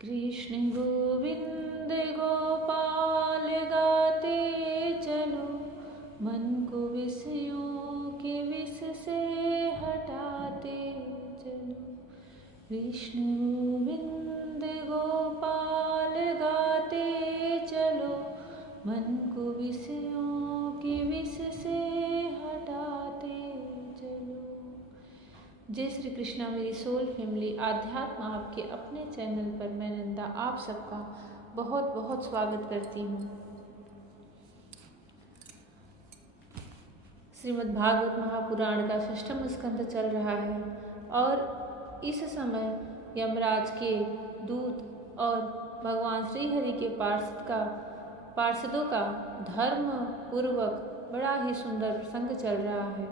कृष्ण गोविंद गोपाल गाते चलो, मन को विषयों के विष से हटाते चलो। कृष्ण गोविंद गोपाल गाते चलो, मन को विषयों के विष से हटाते चलो। जय श्री कृष्णा मेरी सोल फैमिली, आध्यात्म आपके अपने चैनल पर मैं नंदा आप सबका बहुत बहुत स्वागत करती हूँ। श्रीमद् भागवत महापुराण का षष्ठम स्कंद चल रहा है और इस समय यमराज के दूत और भगवान श्री हरि के पार्षदों का धर्म पूर्वक बड़ा ही सुंदर प्रसंग चल रहा है।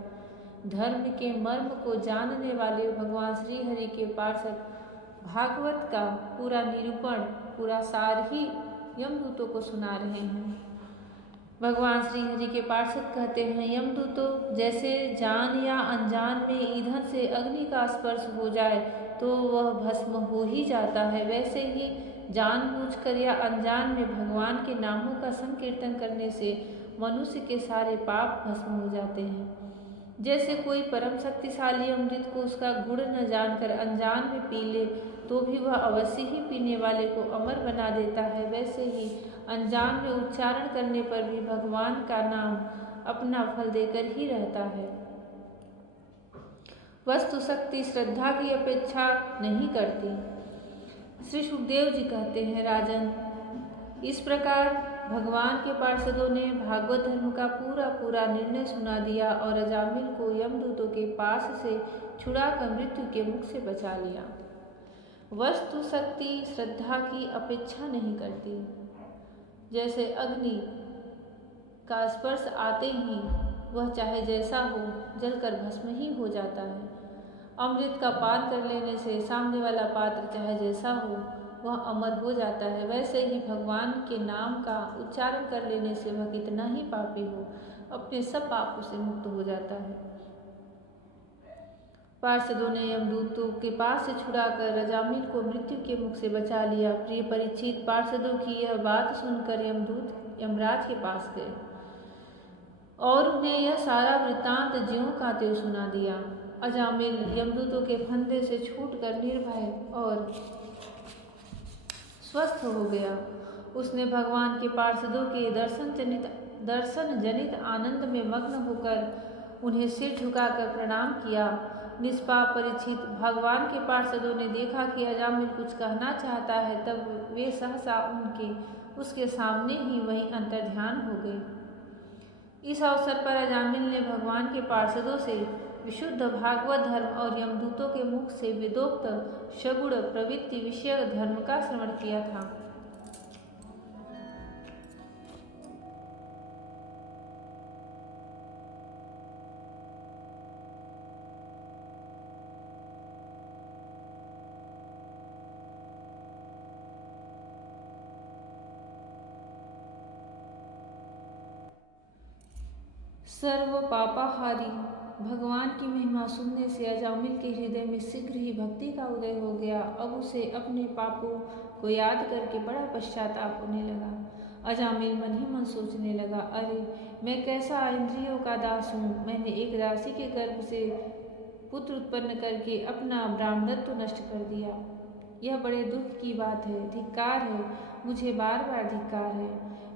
धर्म के मर्म को जानने वाले भगवान श्री हरि के पार्षद भागवत का पूरा निरूपण, पूरा सार ही यमदूतों को सुना रहे हैं। भगवान श्री हरि के पार्षद कहते हैं, यमदूतों, जैसे जान या अनजान में ईंधन से अग्नि का स्पर्श हो जाए तो वह भस्म हो ही जाता है, वैसे ही जानबूझकर या अनजान में भगवान के नामों का संकीर्तन करने से मनुष्य के सारे पाप भस्म हो जाते हैं। जैसे कोई परम शक्तिशाली अमृत को उसका गुण न जानकर अनजान में पी ले तो भी वह अवश्य ही पीने वाले को अमर बना देता है, वैसे ही अनजान में उच्चारण करने पर भी भगवान का नाम अपना फल देकर ही रहता है। वस्तु शक्ति श्रद्धा की अपेक्षा नहीं करती। श्री सुखदेव जी कहते हैं, राजन, इस प्रकार भगवान के पार्षदों ने भागवत धर्म का पूरा निर्णय सुना दिया और अजामिल को यमदूतों के पास से छुड़ाकर मृत्यु के मुख से बचा लिया। वस्तु शक्ति श्रद्धा की अपेक्षा नहीं करती। जैसे अग्नि का स्पर्श आते ही वह चाहे जैसा हो जलकर भस्म ही हो जाता है। अमृत का पान कर लेने से सामने वाला पात्र चाहे जैसा हो वह अमर हो जाता है, वैसे ही भगवान के नाम का उच्चारण कर लेने से वह कितना ही पापी हो अपने सब पापों से मुक्त हो जाता है। पार्षदों ने यमदूतों के पास से छुड़ाकर अजामिल को मृत्यु के मुख से बचा लिया। प्रिय परीक्षित, पार्षदों की यह बात सुनकर यमदूत यमराज के पास गए और उन्हें यह सारा वृत्तांत ज्यों का त्यों सुना दिया। अजामिल यमदूतों के फंदे से छूटकर निर्भय और स्वस्थ हो गया। उसने भगवान के पार्षदों के दर्शन जनित आनंद में मग्न होकर उन्हें सिर झुकाकर प्रणाम किया। निष्पाप परीक्षित, भगवान के पार्षदों ने देखा कि अजामिल कुछ कहना चाहता है, तब वे सहसा उसके सामने ही वहीं अंतर्ध्यान हो गए। इस अवसर पर अजामिल ने भगवान के पार्षदों से विशुद्ध भागवत धर्म और यमदूतों के मुख से वेदोक्त सगुण प्रवृत्ति विषय धर्म का श्रवण किया था। सर्व पापाहारी भगवान की महिमा सुनने से अजामिल के हृदय में शीघ्र ही भक्ति का उदय हो गया। अब उसे अपने पापों को याद करके बड़ा पश्चाताप होने लगा। अजामिल मन ही मन सोचने लगा, अरे मैं कैसा इंद्रियों का दास हूँ। मैंने एक दासी के गर्भ से पुत्र उत्पन्न करके अपना ब्राह्मणत्व नष्ट कर दिया। यह बड़े दुख की बात है, धिक्कार है, मुझे बार बार धिक्कार है।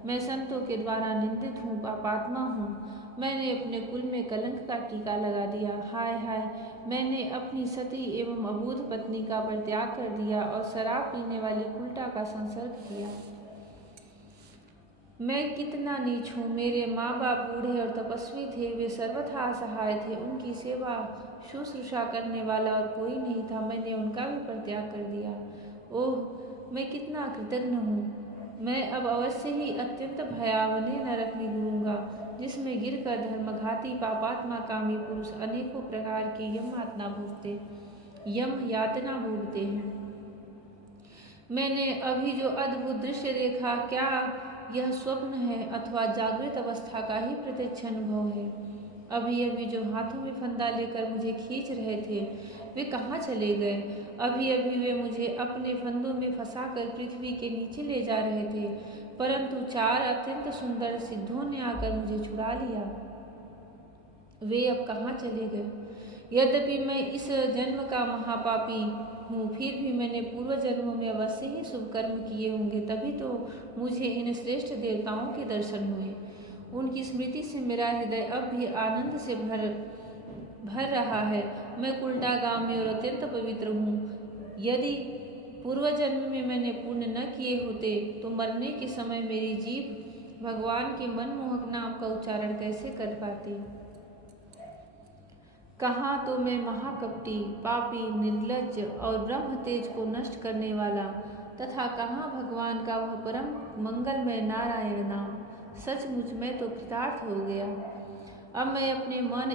मैं संतों के द्वारा निंदित हूँ, पापात्मा हूँ। मैंने अपने कुल में कलंक का टीका लगा दिया। हाय हाय, मैंने अपनी सती एवं अबूध पत्नी का परित्याग कर दिया और शराब पीने वाली उल्टा का संसर्ग किया। मैं कितना नीच हूँ। मेरे माँ बाप बूढ़े और तपस्वी थे, वे सर्वथा असहाय थे, उनकी सेवा शुश्रूषा करने वाला और कोई नहीं था। मैंने उनका भी परित्याग कर दिया। ओह, मैं कितना कृतज्ञ हूँ। मैं अब अवश्य ही अत्यंत भयावने नरक में गिरूंगा, जिसमें गिरकर धर्मघाती पापात्मा कामी पुरुष अनेकों प्रकार की यम यातना भोगते हैं। मैंने अभी जो अद्भुत दृश्य देखा, क्या यह स्वप्न है अथवा जागृत अवस्था का ही प्रत्यक्ष अनुभव है? अभी अभी जो हाथों में फंदा लेकर मुझे खींच रहे थे वे कहाँ चले गए? अभी अभी वे मुझे अपने फंदों में फंसाकर पृथ्वी के नीचे ले जा रहे थे, परंतु 4 अत्यंत सुंदर सिद्धों ने आकर मुझे छुड़ा लिया। वे अब कहाँ चले गए? यद्यपि मैं इस जन्म का महापापी हूँ, फिर भी मैंने पूर्व जन्मों में अवश्य ही शुभ कर्म किए होंगे, तभी तो मुझे इन श्रेष्ठ देवताओं के दर्शन हुए। उनकी स्मृति से मेरा हृदय अब भी आनंद से भर रहा है। मैं कुलटागामी और अत्यंत पवित्र हूँ। यदि पूर्व जन्म में मैंने पुण्य न किए होते तो मरने के समय मेरी जीभ भगवान के मनमोहक नाम का उच्चारण कैसे कर पाती? कहाँ तो मैं महाकपटी, पापी, निर्लज्ज और ब्रह्म तेज को नष्ट करने वाला, तथा कहाँ भगवान का वह परम मंगलमय नारायण नाम। सचमुच मैं तो कृतार्थ हो गया। अब मैं अपने मन,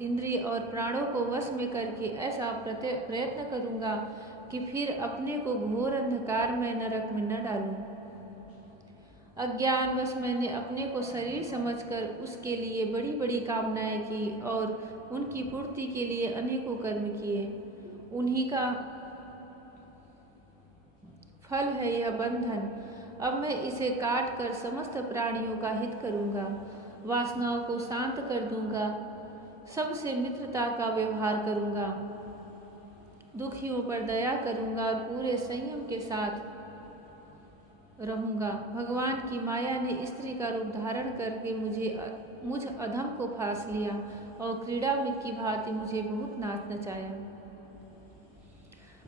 इंद्रिय और प्राणों को वश में करके ऐसा प्रयत्न करूँगा कि फिर अपने को घोर अंधकार में नरक में न डालूं। अज्ञानवश मैंने अपने को शरीर समझकर उसके लिए बड़ी बड़ी कामनाएं की और उनकी पूर्ति के लिए अनेकों कर्म किए। उन्हीं का फल है यह बंधन। अब मैं इसे काट कर समस्त प्राणियों का हित करूँगा, वासनाओं को शांत कर दूंगा, सबसे मित्रता का व्यवहार करूँगा, दुखियों पर दया करूँगा और पूरे संयम के साथ रहूँगा। भगवान की माया ने स्त्री का रूप धारण करके मुझ अधम को फांस लिया और क्रीड़ा में की भांति मुझे बहुत नाच नचाया।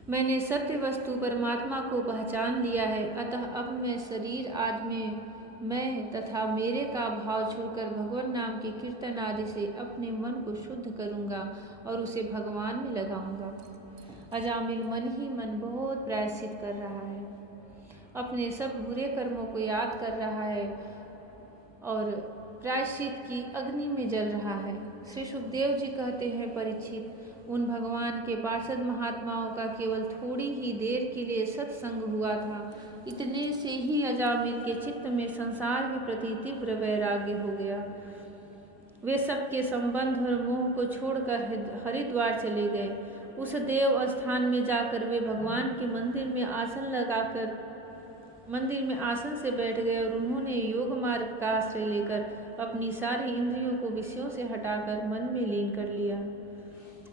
मैंने सत्य वस्तु परमात्मा को पहचान लिया है, अतः अब मैं शरीर आदि में मैं तथा मेरे का भाव छोड़कर भगवान नाम के कीर्तन आदि से अपने मन को शुद्ध करूँगा और उसे भगवान में लगाऊंगा। अजामिल मन ही मन बहुत प्रायश्चित कर रहा है, अपने सब बुरे कर्मों को याद कर रहा है और प्रायश्चित की अग्नि में जल रहा है। श्री सुखदेव जी कहते हैं, परीक्षित, उन भगवान के पार्षद महात्माओं का केवल थोड़ी ही देर के लिए सत्संग हुआ था। इतने से ही अजामिल के चित्त में संसार के प्रति तीव्र वैराग्य हो गया। वे सबके संबंध और मोह को छोड़कर हरिद्वार चले गए। उस देव स्थान में जाकर वे भगवान के मंदिर में आसन से बैठ गए और उन्होंने योग मार्ग का आश्रय लेकर अपनी सारी इंद्रियों को विषयों से हटाकर मन में लीन कर लिया,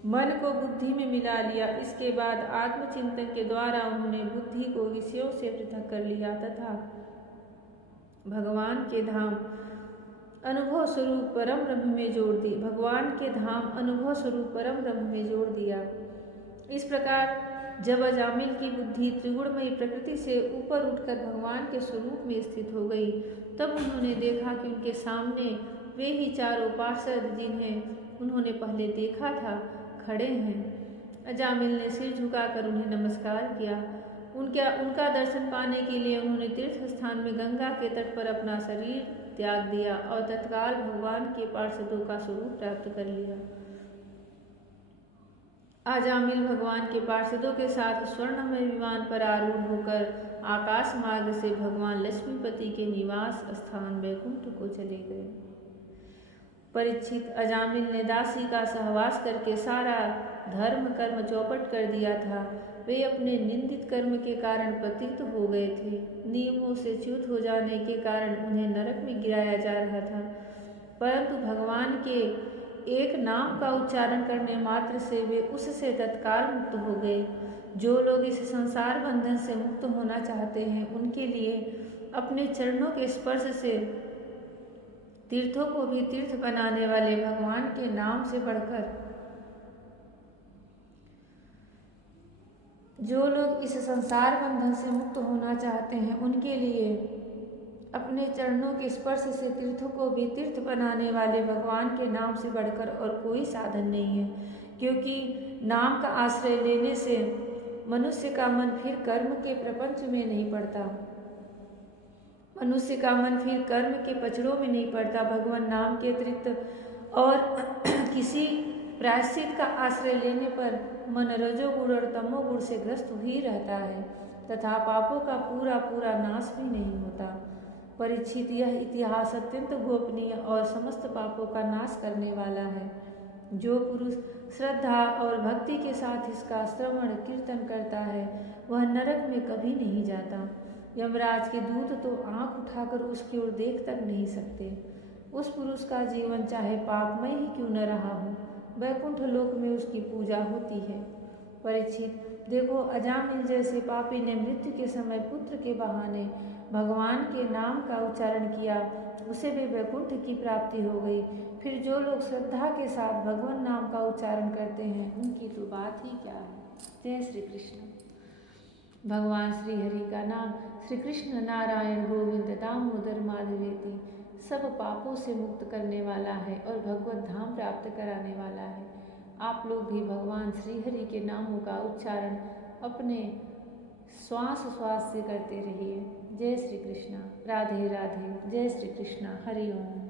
मन को बुद्धि में मिला लिया। इसके बाद आत्मचिंतन के द्वारा उन्होंने बुद्धि को विषयों से पृथक कर लिया तथा भगवान के धाम अनुभव स्वरूप परम ब्रह्म में जोड़ दी। इस प्रकार जब अजामिल की बुद्धि त्रिगुणमयी प्रकृति से ऊपर उठकर भगवान के स्वरूप में स्थित हो गई, तब उन्होंने देखा कि उनके सामने वे ही चारों पार्षद जिन्हें उन्होंने पहले देखा था खड़े हैं। अजामिल ने सिर झुकाकर उन्हें नमस्कार किया। उनका दर्शन पाने के लिए उन्होंने तीर्थ स्थान में गंगा के तट पर अपना शरीर त्याग दिया और तत्काल भगवान के पार्षदों का स्वरूप प्राप्त कर लिया। अजामिल भगवान के पार्षदों के साथ स्वर्णमय विमान पर आरूढ़ होकर आकाश मार्ग से भगवान लक्ष्मीपति के निवास स्थान वैकुंठ को चले गए। परीक्षित, अजामिल ने दासी का सहवास करके सारा धर्म कर्म चौपट कर दिया था। वे अपने निंदित कर्म के कारण पतित हो गए थे। नियमों से च्युत हो जाने के कारण उन्हें नरक में गिराया जा रहा था, परंतु भगवान के एक नाम का उच्चारण करने मात्र से वे उससे तत्काल मुक्त हो गए। जो लोग इस संसार बंधन से मुक्त होना चाहते हैं, उनके लिए अपने चरणों के स्पर्श से तीर्थों को भी तीर्थ बनाने वाले भगवान के नाम से बढ़कर जो लोग इस संसार बंधन से मुक्त होना चाहते हैं, उनके लिए अपने चरणों के स्पर्श से तीर्थों को भी तीर्थ बनाने वाले भगवान के नाम से बढ़कर और कोई साधन नहीं है, क्योंकि नाम का आश्रय लेने से मनुष्य का मन फिर कर्म के प्रपंच में नहीं पड़ता, मनुष्य का मन फिर कर्म के पचड़ों में नहीं पड़ता। भगवान नाम के अतिरिक्त और किसी प्रायश्चित का आश्रय लेने पर मन रजोगुण और तमोगुण से ग्रस्त ही रहता है तथा पापों का पूरा नाश भी नहीं होता। परीक्षित, यह इतिहास अत्यंत गोपनीय और समस्त पापों का नाश करने वाला है। जो पुरुष श्रद्धा और भक्ति के साथ इसका श्रवण कीर्तन करता है वह नरक में कभी नहीं जाता। यमराज के दूत तो आंख उठाकर उसकी ओर देख तक नहीं सकते। उस पुरुष का जीवन चाहे पापमय ही क्यों न रहा हो, वैकुंठ लोक में उसकी पूजा होती है। परीक्षित, देखो, अजामिल जैसे पापी ने मृत्यु के समय पुत्र के बहाने भगवान के नाम का उच्चारण किया, उसे भी वैकुंठ की प्राप्ति हो गई। फिर जो लोग श्रद्धा के साथ भगवान नाम का उच्चारण करते हैं उनकी तो बात ही क्या है। जय श्री कृष्ण। भगवान श्री हरि का नाम श्री कृष्ण नारायण गोविंद दामोदर माधवेति सब पापों से मुक्त करने वाला है और भगवत धाम प्राप्त कराने वाला है। आप लोग भी भगवान श्री हरि के नामों का उच्चारण अपने श्वास श्वास से करते रहिए। जय श्री कृष्ण। राधे राधे। जय श्री कृष्ण। हरि ओम।